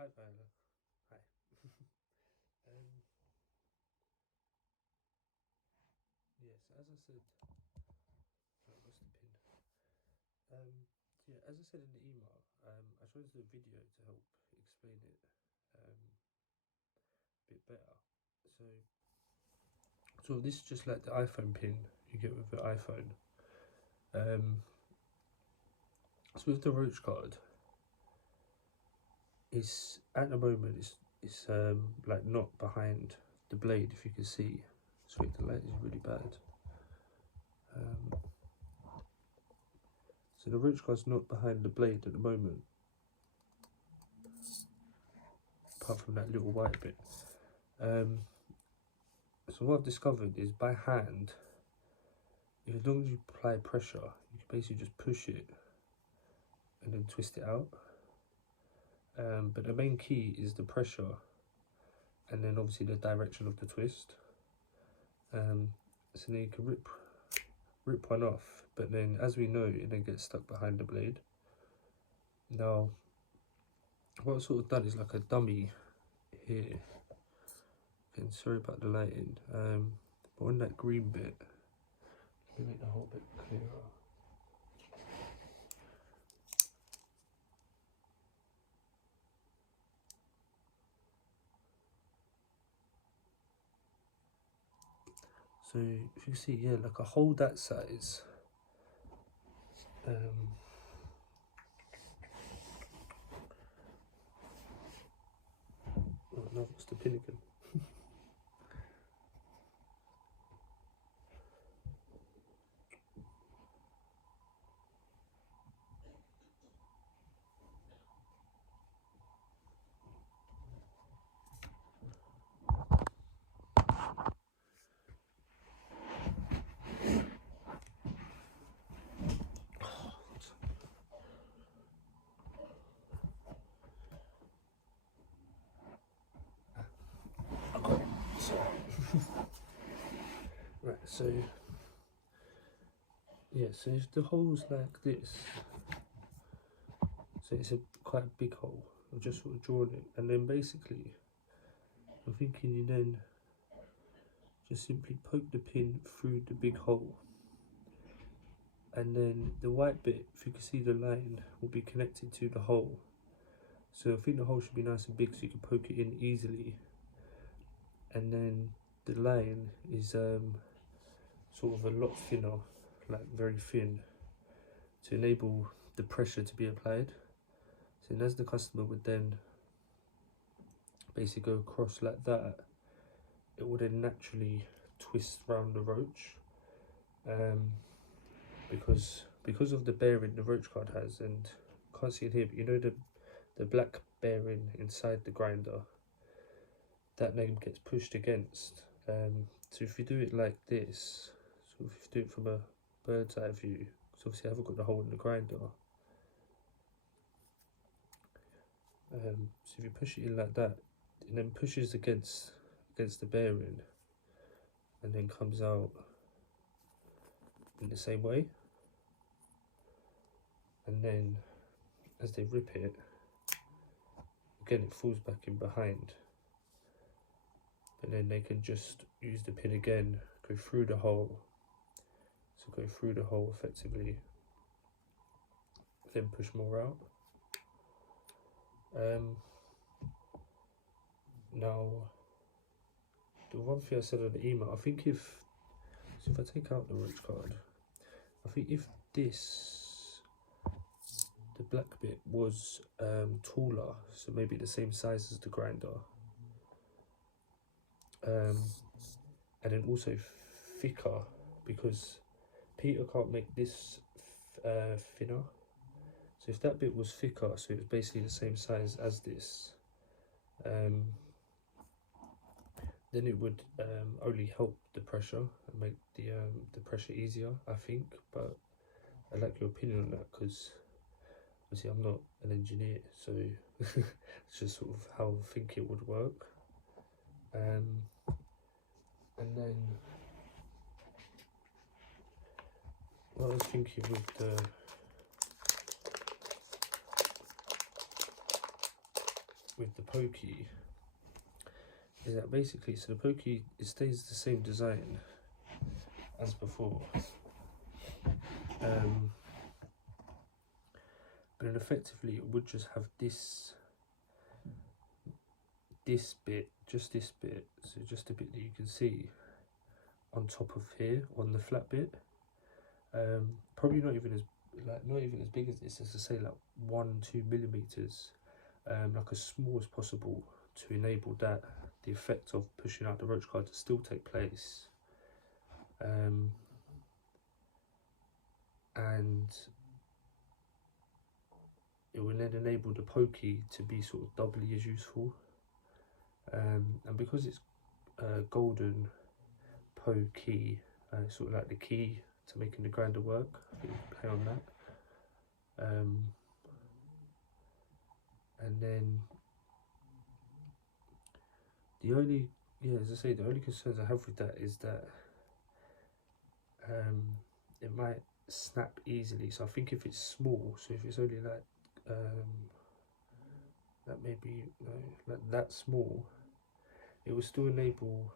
Hi, Viola. Hi. um, yes, as I said, I lost the pin. Yeah, as I said in the email, I tried to do a video to help explain it a bit better. So this is just like the iPhone pin you get with the iPhone. So with the roach guard, it's at the moment it's like not behind the blade, if you can see. Sorry, the light is really bad. So the roach guard's not behind the blade at the moment, apart from that little white bit. So what I've discovered is by hand, as long as you apply pressure, you can basically just push it and then twist it out. But the main key is the pressure and then obviously the direction of the twist. So then you can rip one off, but then as we know, it then gets stuck behind the blade. Now, what I've sort of done is like a dummy here. And sorry about the lighting, but on that green bit, let me make the whole bit clearer. So if you see, yeah, like a hole that size. Oh no, it's the pin again. Okay, so right, so yeah, so if the hole's like this, so it's a quite a big hole. I've just sort of drawn it, and then basically, I'm thinking you then just simply poke the pin through the big hole, and then the white bit, if you can see the line, will be connected to the hole. So I think the hole should be nice and big, so you can poke it in easily. And then the line is sort of a lot thinner, like very thin, to enable the pressure to be applied. So as the customer would then basically go across like that, it would then naturally twist round the roach, because of the bearing the roach guard has, and can't see it here, but you know the black bearing inside the grinder, that name gets pushed against. So if you do it like this, so if you do it from a bird's eye view, because obviously I haven't got the hole in the grinder, so if you push it in like that, it then pushes against the bearing and then comes out in the same way, and then as they rip it again, it falls back in behind, but then they can just use the pin again, go through the hole, so go through the hole effectively, then push more out. Now, the one thing I said in the email, I think if I take out the roach guard, I think if this, the black bit was taller, so maybe the same size as the grinder, and then also thicker, because Peter can't make this thinner. So if that bit was thicker, so it was basically the same size as this, then it would only help the pressure and make the pressure easier, I think. But I'd like your opinion on that, because obviously I'm not an engineer, so it's just sort of how I think it would work. And then what I was thinking with with the pokey is that basically, so the pokey, it stays the same design as before, but then effectively it would just have this bit, just this bit, so just a bit that you can see on top of here on the flat bit. Probably not even as big as this, as to say like 1-2 millimeters, like as small as possible to enable that the effect of pushing out the roach guard to still take place, and it will then enable the pokey to be sort of doubly as useful, and because it's golden pokey, sort of like the key to making the grinder work. I think we'll play on that, and then the only, as I say, the only concerns I have with that is that it might snap easily. So I think if it's small, so if it's only like that, maybe like that small, it will still enable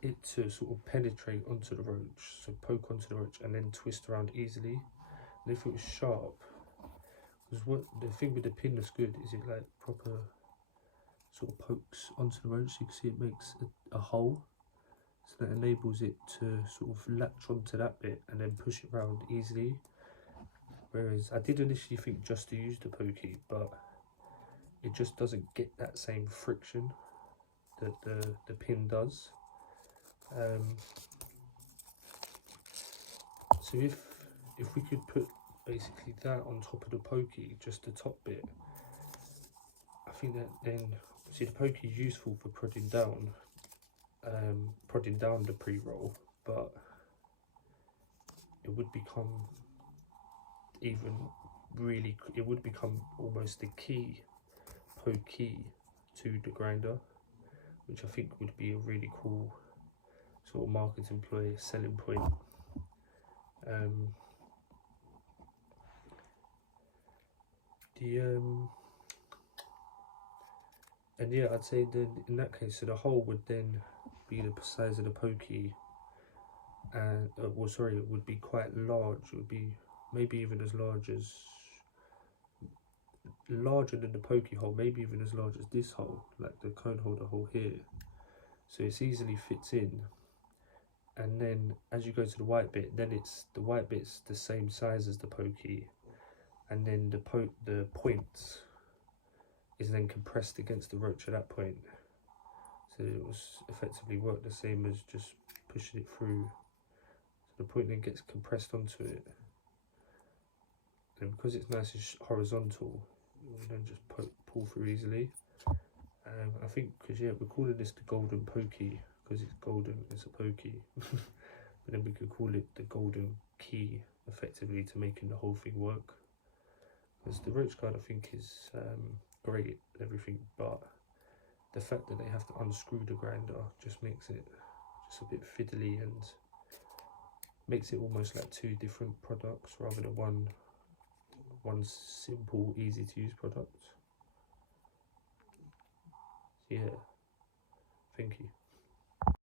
it to sort of penetrate onto the roach, so poke onto the roach and then twist around easily. And if it was sharp, because what the thing with the pin that's good is it like proper sort of pokes onto the roach, so you can see it makes a hole, so that enables it to sort of latch onto that bit and then push it around easily. Whereas I did initially think just to use the pokey, but it just doesn't get that same friction that the pin does. So if we could put basically that on top of the pokey, just the top bit, I think that then, see, the pokey is useful for prodding down the pre-roll, but it would become it would become almost the key pokey to the grinder, which I think would be a really cool sort of marketing ploy, selling point. And yeah, I'd say then in that case, so the hole would then be the size of the pokey, and well, sorry, it would be quite large. It would be maybe even as larger than the pokey hole, maybe even as large as this hole, like the cone holder hole here. So it's easily fits in, and then as you go to the white bit, then the white bit's the same size as the pokey, and then the point is then compressed against the roach at that point. So it was effectively work the same as just pushing it through. So the point then gets compressed onto it, and because it's nice and horizontal, it will then just pull through easily. I think because we're calling this the golden pokey because it's golden, it's a pokey. But then we could call it the golden key, effectively, to making the whole thing work. Because the roach guard, I think, is great and everything, but the fact that they have to unscrew the grinder just makes it just a bit fiddly and makes it almost like two different products rather than one simple, easy to use product. Yeah, thank you.